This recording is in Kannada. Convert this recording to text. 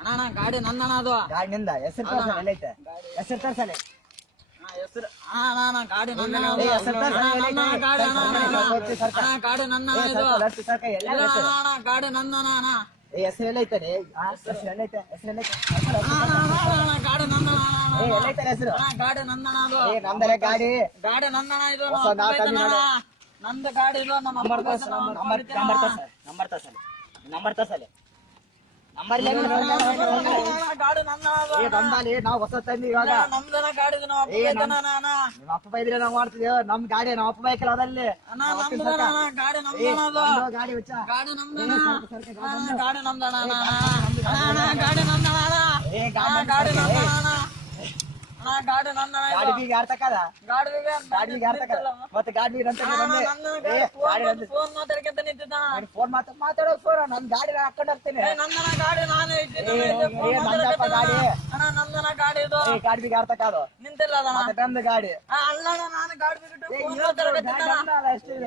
ಅಣ್ಣ ಗಾಡಿ ನಂದಣ ಅದು ಗಾಡಿ ನಿಂದ ಹೆಸರು ತೋರ್ಸಲ್ಲ ಎಲ್ಲೈತೆ ಹೆಸರು ತೋರ್ಸಲ್ಲ ಹೆಸರು ಅಣ್ಣ ಗಾಡಿ ನಂದಣ ಗಾಡಿ ನಂದಣ ಇದು ಅಣ್ಣ ಗಾಡಿ ನಂದಣ ಅಣ್ಣ ಹೆಸರು ಎಲ್ಲೈತಾನೆ ಹೆಸರು ಎಲ್ಲೈತೆ ಹೆಸರು ಎಲ್ಲೈತೆ ಗಾಡಿ ನಂದಣ ಎಲ್ಲೈತೆ ಹೆಸರು ಗಾಡಿ ನಂದಣ ಅದು ನಮ್ದಲ್ಲ ಗಾಡಿ ಗಾಡಿ ನಂದಣ ಇದು ನಂದು ಗಾಡಿ ಇದು ನಂಬರ್ ತೋರ್ಸಲ್ಲ ನಂಬರ್ ಗಾಡಿ ನಮ್ಮಲ್ಲಿ ನಾವು ಹೊಸ ತಂದಿ ಇವಾಗ ನಮ್ದನ ಗಾಡಿ ನಿಮ್ಮ ಅಪ್ಪ ಬೈದ್ರೆ ನಾವ್ ಮಾಡ್ತಿದೇವ್ ನಮ್ ಗಾಡಿ ನಮ್ಮ ಅಪ್ಪ ಬೈಕಲ್ಲ ಅದಲ್ಲಿ ಗಾಡಿ ನಮ್ದಣ ಗಾಡಿ ಹುಚ್ಚ ಗಾಡಿ ನಮ್ದಣ ಗಾಡಿ ನಮ್ದಣ ಗಾಡಿ ನಮ್ದಣ ಗಾಡಿ ನಮ್ದಣ ಗಾಡಿ ನಂದಣ ಗಾಡಿ ಬೀಗ ಯಾರ್ ತಕ್ಕದ ಗಾಡಿ ಗಾಡಿ ಯಾರ್ ತಕ್ಕದ ಮತ್ತೆ ಗಾಡಿ ಫೋನ್ ಮಾತಾಡ್ಕೊಂತ ನಿಂತಿದ್ದ ಫೋನ್ ಮಾತಾಡೋ ಫೋನ್ ನನ್ ಗಾಡಿ ಹಾಕೊಂಡ್ ಹೋಗ್ತೀನಿ ನಂದನ ಗಾಡಿ ನಾನು ನಂದಪ್ಪ ಗಾಡಿ ಅಣ್ಣ ನಂದನ ಗಾಡಿ ಇದು ಗಾಡಿ ಬೀಗ ಯಾರ್ ತಕ್ಕದು ನಿಂತಿಲ್ಲ ಮತ್ತೆ ನಮ್ದು ಗಾಡಿ ಅಲ್ಲ ನಾನು ಗಾಡಿ ಬಿಟ್ಟು ಫೋನ್ ಮಾತಾಡ್ಕೊಂತ ಅಷ್ಟೇ